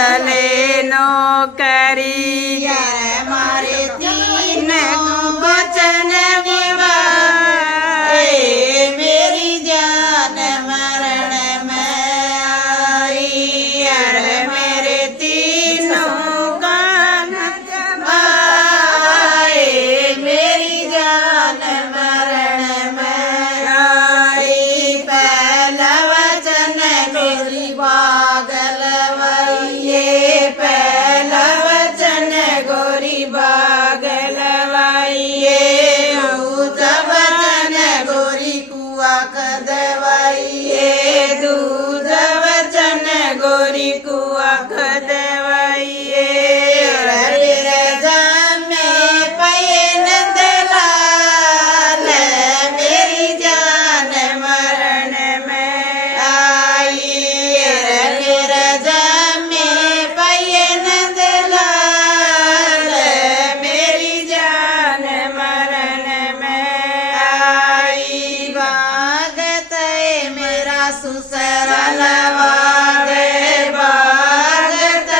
चले नौकरी यार मारे तीन वचन निभाए मेरी जान मरण में आई यार मेरे तीनों कान आए मेरी जान मरण में आई पहला वचन गोरी पागल वैये पहला वचन गोरी पागल वैये दूजा वचन गोरी कुआ कदवाइये दूजा वचन गोरी कुआ खदवाइये मेरी जान मरण में आई पैन दलाल मेरी जान मरण में आई भागत मेरा सुसरल वागे भागत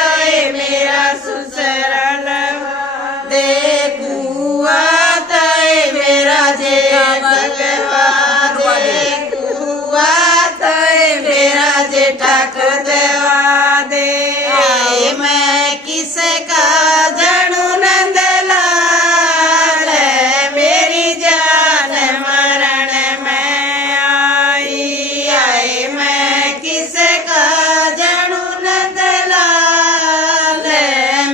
मेरा सुसरल देखुआ तय मेरा जे भगवा देखुआ तय मेरा जे ठक देवा दे मैं किसका जनू नंदलाल मेरी जान मरण में आई मैं किसका जनू नंदलाल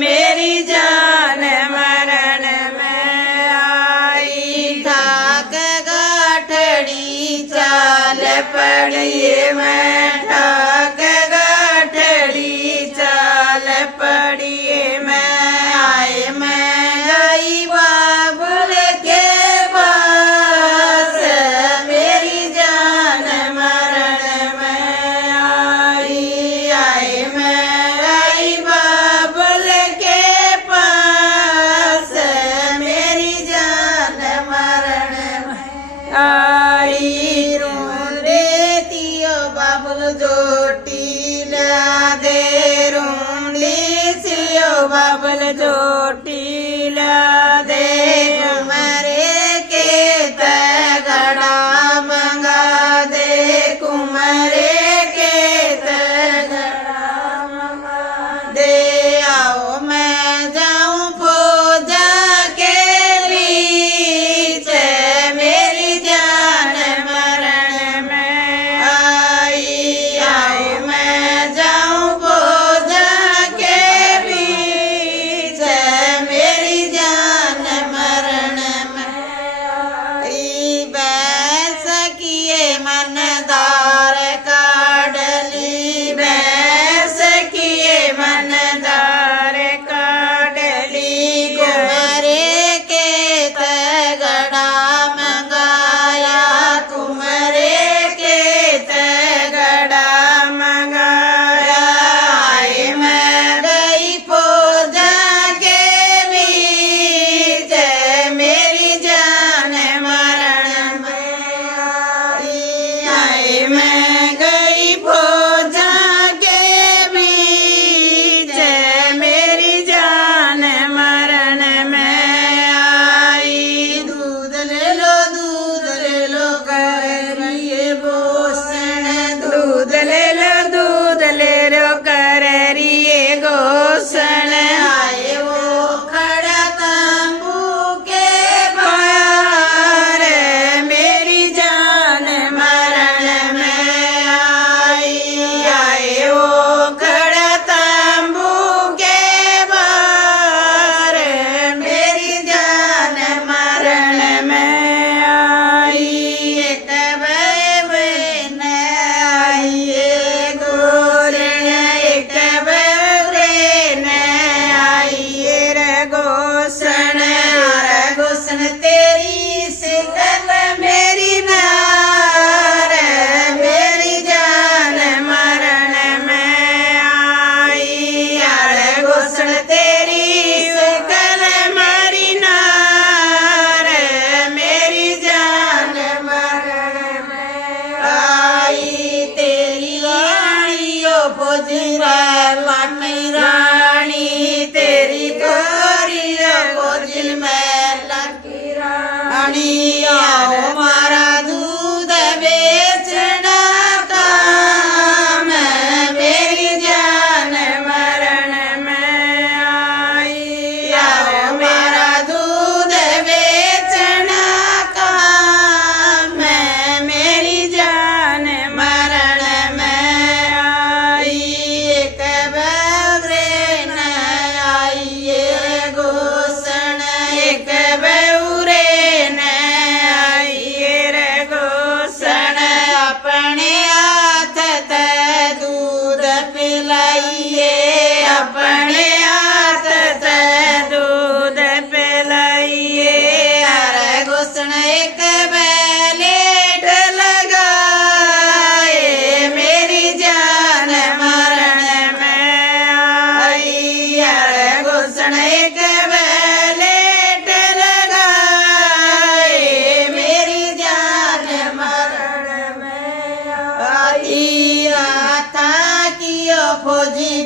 मेरी जान मरण में आई ठाक गाठड़ी चाल पड़िए मैं ठाक गाठड़ी चाल पड़िए मैं आए मैं गई बाबुल के पास मेरी जान मरण में आई मैं गई बाबुल के पास मेरी जान मरण में आई रेतियो बाबुल जोटी ला दे रूंडी सियो बाबल जोटी ला दे कुमरे के तगड़ा मंगा दे कुमरे के तगड़ा मंगा दे आओ मैं जाऊं फौजा के बीच मेरी जान मरण में आई आओ मैं जाऊं फौजा के बीच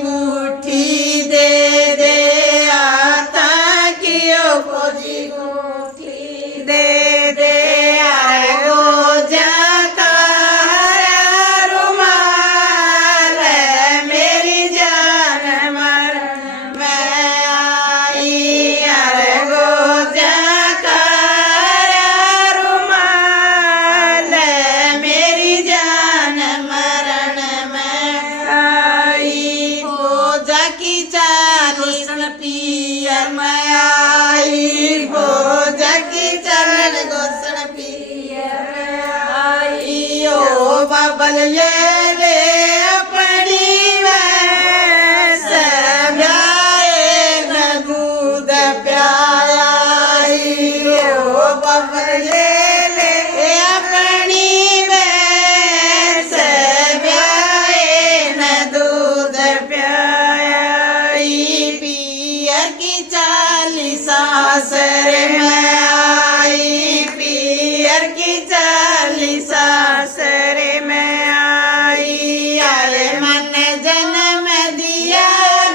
गुठी दे दे आता कियो खोजी गुठी दे दे आए गो जकारा रुमाल मेरी जान मरण में आई आए गो जकारा रुमाल मेरी जान मरण में आई भोजा की चालीस पियर में आई भोजा की चरण गोसन पियर आई ओ बबल ले ले अपनी भैंस गाय न दूध प्याई ओ बबल ले ले अपनी भैंस गाय न दूध प्याई पियर की चालीस सासर में आई पियर की चालीस सासर में आई आए मन जन्म दिया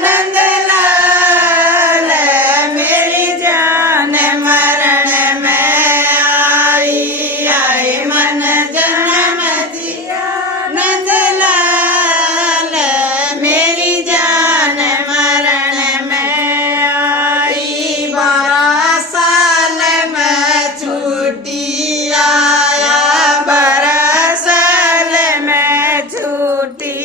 नंदलाल मेरी जान मरण में आई आए मन जन्म दिया नंदलाल मेरी जान मरण में आई 12 साल में छुट्टी आया 12 साल में छूटी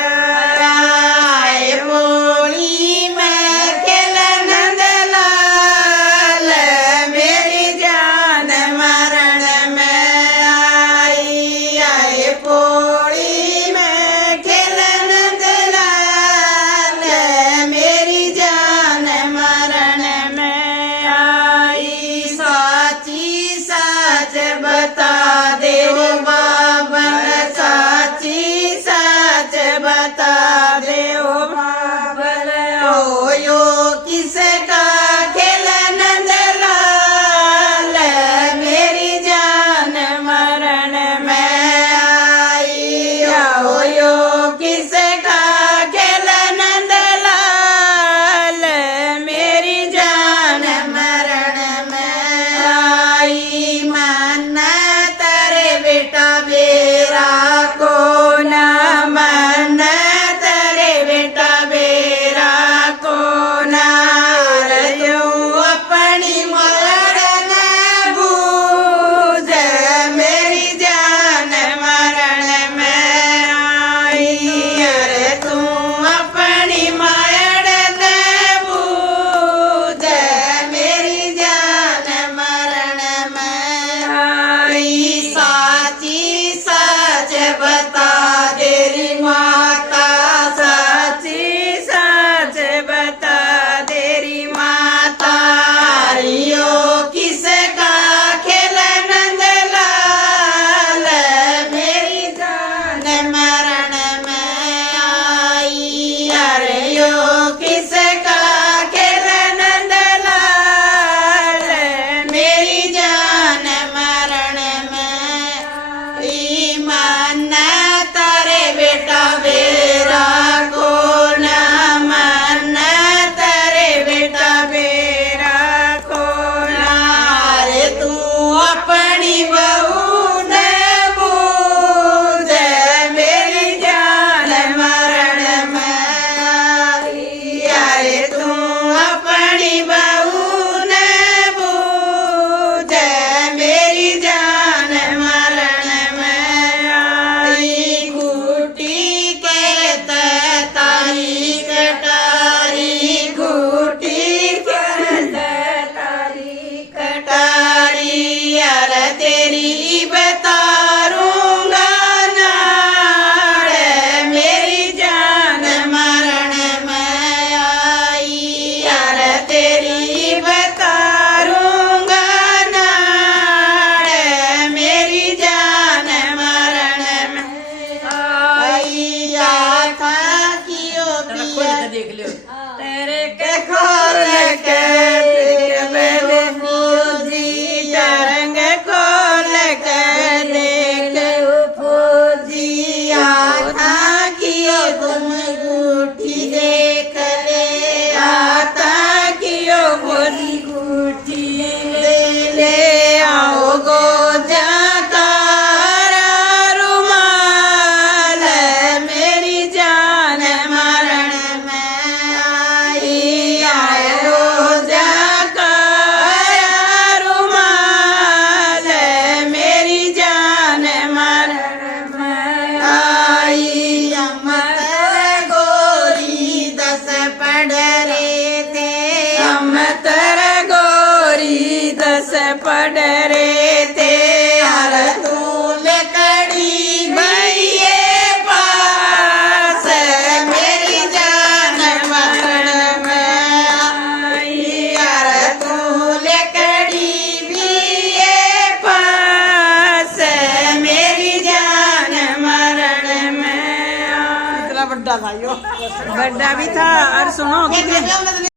आए मोली में खेलन दलाल मेरी जान मरण में आई आए पोड़ी में खेलन दलाल मेरी जान मरण में आई साची साच बता दे वो बाबन साची साच बता दे ओ बाबल ओ यो किसका खेलन दलाल मेरी जान मरण में आई ओ यो किसका खेलन दलाल मेरी जान मरण में आई मन तेरे बेटा बेरा को न मन तेरे बेटा बेरा को न रयो अपनी मरण बूझ मेरी जान मरण में आई अरे तू अपनी मरण बूझ मेरी जान मरण में आई साची सच बता तेरी माता साची साच बता तेरी माता रियो किसका खेलन दलाल मेरी जान मरण में आई अरे यो किसका खेलन दलाल मेरी जान मरण में ईमान तारे बेटा बेरा को न मन तारे बेटा बेरा को नारे तू अपनी बहू न बूझ मेरी जान मरण में आई अरे तू अपनी बहू न बूझ मेरी जान मरण में आई घूटी के तारी कटारी घूटी के तारी कटारी यार तेरी बतारूंगा नाड़ मेरी जान मरण में आई यार तेरी बतारूंगा नाड़ मेरी जान मरण में आई या था कियो पिया देख लियो तेरे के खोल के मेरे फौजी रंग खोल के देख फौजी आखा कियो तुम गुठी पढ़ रे थे हम तर गोरी 10 पढ़ रे थे हर तू लकड़ी भैये पास मेरी जान मरण में आई हर तू लकड़ी भैये पास मेरी जान मरण में इतना बड़ा था यो बड़ा भी था और सुनो कितने